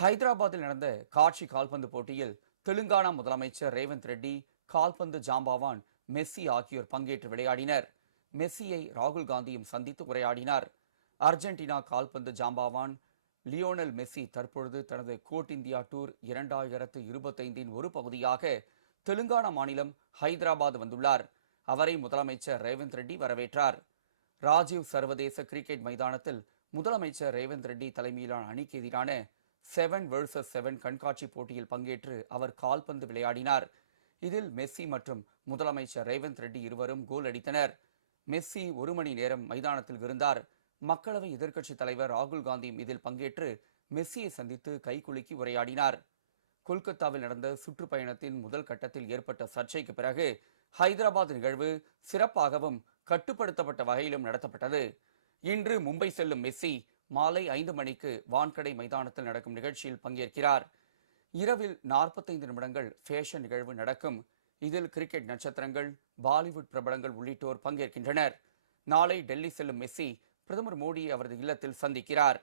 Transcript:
ஹைதராபாத்தில் நடந்த காட்சி கால்பந்து போட்டியில் தெலுங்கானா முதலமைச்சர் ரேவந்த் ரெட்டி, கால்பந்து ஜாம்பவான் மெஸ்ஸி ஆகியோர் பங்கேற்று விளையாடினர். மெஸ்ஸியை ராகுல் காந்தியும் சந்தித்து உரையாடினார். அர்ஜென்டினா கால்பந்து ஜாம்பவான் லியோனல் மெஸ்ஸி தற்பொழுது தனது கோட் இந்தியா டூர் 2025 ஒரு பகுதியாக தெலுங்கானா மாநிலம் ஹைதராபாத் வந்துள்ளார். அவரை முதலமைச்சர் ரேவந்த் ரெட்டி வரவேற்றார். ராஜீவ் சர்வதேச கிரிக்கெட் மைதானத்தில் முதலமைச்சர் ரேவந்த் ரெட்டி தலைமையிலான அணிக்கு எதிரான 7 vs 7 கண்காட்சி போட்டியில் பங்கேற்று அவர் கால்பந்து விளையாடினார். இதில் மெஸ்ஸி மற்றும் முதலமைச்சர் ரேவந்த் ரெட்டி இருவரும் கோல் அடித்தனர். மெஸ்ஸி 1 மணி நேரம் மைதானத்தில் இருந்தார். மக்களவை எதிர்க்கட்சி தலைவர் ராகுல் காந்தியும் இதில் பங்கேற்று மெஸ்ஸியை சந்தித்து கைகுலுக்கி உரையாடினார். கொல்கத்தாவில் நடந்த சுற்றுப்பயணத்தின் முதல் கட்டத்தில் ஏற்பட்ட சர்ச்சைக்கு பிறகு ஹைதராபாத் நிகழ்வு சிறப்பாகவும் கட்டுப்படுத்தப்பட்ட வகையிலும் நடத்தப்பட்டது. இன்று மும்பை செல்லும் மெஸ்ஸி மாலை 5 மணிக்கு வான்கடை மைதானத்தில் நடக்கும் நிகழ்ச்சியில் பங்கேற்கிறார். இரவில் 45 நிமிடங்கள் ஃபேஷன் நிகழ்வு நடக்கும். இதில் கிரிக்கெட் நட்சத்திரங்கள், பாலிவுட் பிரபலங்கள் உள்ளிட்டோர் பங்கேற்கின்றனர். நாளை டெல்லி செல்லும் மெஸ்ஸி பிரதமர் மோடியை அவரது இல்லத்தில் சந்திக்கிறார்.